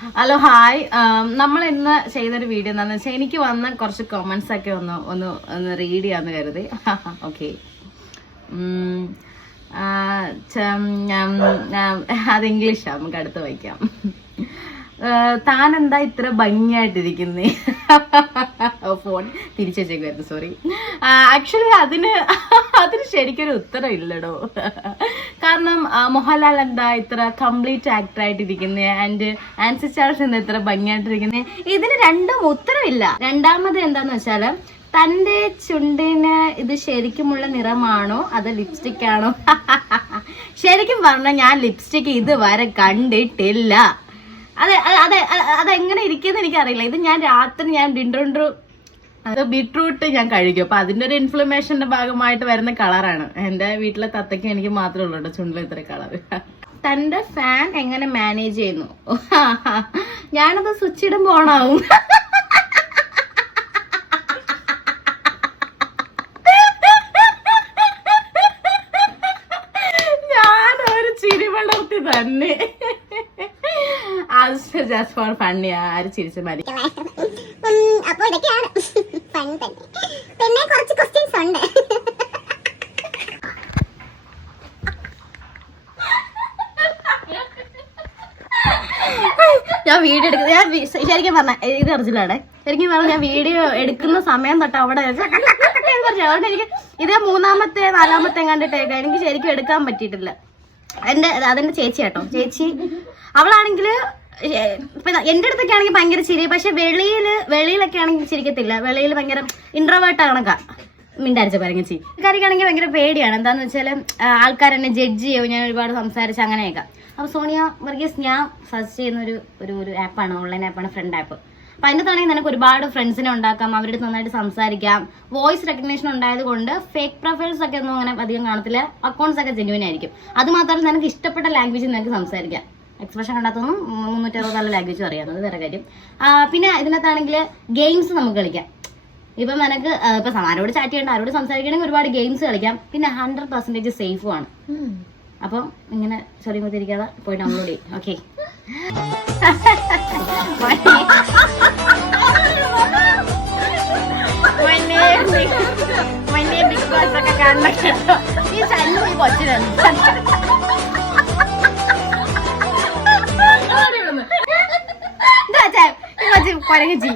Hello hi. നമ്മൾ ഇന്ന് ചെയ്തൊരു വീഡിയോ എന്താണെന്ന് വെച്ചാൽ എനിക്ക് വന്ന കുറച്ച് കമന്റ്സ് ഒക്കെ ഒന്ന് റീഡ് ചെയ്യാന്ന് കരുതി. ഓക്കെ, അത് ഇംഗ്ലീഷാ, നമുക്ക് അടുത്ത് വായിക്കാം. താൻ എന്താ ഇത്ര ഭംഗിയായിട്ടിരിക്കുന്നേ? ഫോൺ തിരിച്ചു വെച്ചേക്കുമായിരുന്നു, സോറി. ആക്ച്വലി അതിന് ശരിക്കൊരു ഉത്തരം ഇല്ലടോ. കാരണം മോഹൻലാൽ എന്താ ഇത്ര കംപ്ലീറ്റ് ആക്ടർ ആയിട്ടിരിക്കുന്നേ, ആൻഡ് ആൻസി ചാൾസ് എന്താ ഇത്ര ഭംഗിയായിട്ടിരിക്കുന്നേ? ഇതിന് രണ്ടും ഉത്തരവില്ല. രണ്ടാമത് എന്താന്ന് വെച്ചാല്, തന്റെ ചുണ്ടിന് ഇത് ശരിക്കുമുള്ള നിറമാണോ അത് ലിപ്സ്റ്റിക് ആണോ? ശരിക്കും പറഞ്ഞാൽ ഞാൻ ലിപ്സ്റ്റിക് ഇതുവരെ കണ്ടിട്ടില്ല. അതെങ്ങനെ ഇരിക്കുന്ന എനിക്കറിയില്ല. ഇത് ഞാൻ രാത്രി ബീട്രൂട്ട് ഞാൻ കഴിക്കും. അപ്പൊ അതിന്റെ ഒരു ഇൻഫ്ലമേഷന്റെ ഭാഗമായിട്ട് വരുന്ന കളറാണ്. എന്റെ വീട്ടിലെ തത്തയ്ക്ക് എനിക്ക് മാത്രമേ ഉള്ളൂ ചുണ്ടിൽ ഇത്ര കളർ. തന്റെ ഫാൻ എങ്ങനെ മാനേജ് ചെയ്യുന്നു? ഞാനത് സ്വിച്ച് ഇടുമ്പോ ഓണാവും. ഞാനൊരു ചിരി വളർത്തി തന്നെ. ജസ്റ്റ് ഫോർ ഫണ്ണി, ആര് ചിരിച്ചു മതി. അപ്പോൾ ഇതൊക്കെയാണ് ഫൺ തന്നെ. പിന്നെ കുറച്ച് ക്വസ്റ്റ്യൻസ് ഉണ്ട്. ഞാൻ വീഡിയോ എടുക്കുന്ന, ഞാൻ ശരിക്കും പറഞ്ഞ ഇത് അറിച്ചില്ലാണ്. ശരിക്കും പറഞ്ഞാൽ ഞാൻ വീഡിയോ എടുക്കുന്ന സമയം തൊട്ട് അവിടെ അതുകൊണ്ട് എനിക്ക് ഇത് മൂന്നാമത്തെ നാലാമത്തെ കണ്ടിട്ടേക്ക എനിക്ക് ശരിക്കും എടുക്കാൻ പറ്റിയിട്ടില്ല. അതെന്റെ ചേച്ചി കേട്ടോ. ചേച്ചി അവളാണെങ്കിൽ എന്റെ അടുത്തൊക്കെ ആണെങ്കിൽ ഭയങ്കര ചിരി, പക്ഷെ വെളിയിലൊക്കെ ആണെങ്കിൽ ചിരിക്കത്തില്ല. വെളിയിൽ ഭയങ്കര ഇൻട്രോവേർട്ട് ആണൊക്കെ മിണ്ടാരിച്ച പറഞ്ഞി. ആൾക്കാർക്കാണെങ്കിൽ ഭയങ്കര പേടിയാണ്. എന്താന്ന് വെച്ചാൽ ആൾക്കാർ എന്നെ ജഡ്ജ് ചെയ്യും, ഞാൻ ഒരുപാട് സംസാരിച്ച് അങ്ങനെയൊക്കെ. അപ്പൊ സോണിയ വർഗീസ് ഞാൻ സജസ്റ്റ് ചെയ്യുന്ന ഒരു ആപ്പാണ്, ഓൺലൈൻ ആപ്പാണ്, ഫ്രണ്ട് ആപ്പ്. അപ്പൊ അതിനകത്താണെങ്കിൽ നിനക്ക് ഒരുപാട് ഫ്രണ്ട്സിനെ ഉണ്ടാക്കാം, അവരുടെ നന്നായിട്ട് സംസാരിക്കാം. വോയിസ് റെക്കഗ്നേഷൻ ഉണ്ടായത് കൊണ്ട് ഫേക്ക് പ്രൊഫൈൽസ് ഒക്കെ ഒന്നും അങ്ങനെ അധികം കാണത്തില്ല. അക്കൗണ്ട്സ് ഒക്കെ ജെന്യൂൻ ആയിരിക്കും. അത് മാത്രമല്ല നിനക്ക് ഇഷ്ടപ്പെട്ട ലാംഗ്വേജിൽ നിനക്ക് സംസാരിക്കാം. എക്സ്പ്രഷൻ കണ്ടാത്തൊന്നും 360 ലാംഗ്വേജും അറിയാം, അത് വേറെ കാര്യം. പിന്നെ ഇതിനകത്താണെങ്കിൽ ഗെയിംസ് നമുക്ക് കളിക്കാം. ഇപ്പം നിനക്ക് ഇപ്പൊ ആരോട് ചാറ്റ് ചെയ്യേണ്ട, ആരോട് സംസാരിക്കണമെങ്കിൽ ഒരുപാട് ഗെയിംസ് കളിക്കാം. പിന്നെ 100% സേഫും ആണ്. അപ്പം ഇങ്ങനെ ചൊറിയുമ്പോഴത്തിരിക്കാതെ പോയി ഡൗൺലോഡ് ചെയ്യും. ഓക്കെ, ബിഗ് ബോസ് ഒക്കെ കാണണം കേട്ടോ. ഈ ചല്ലു ഈ കൊച്ചിനുണ്ട്. കൊരങ്ങച്ചി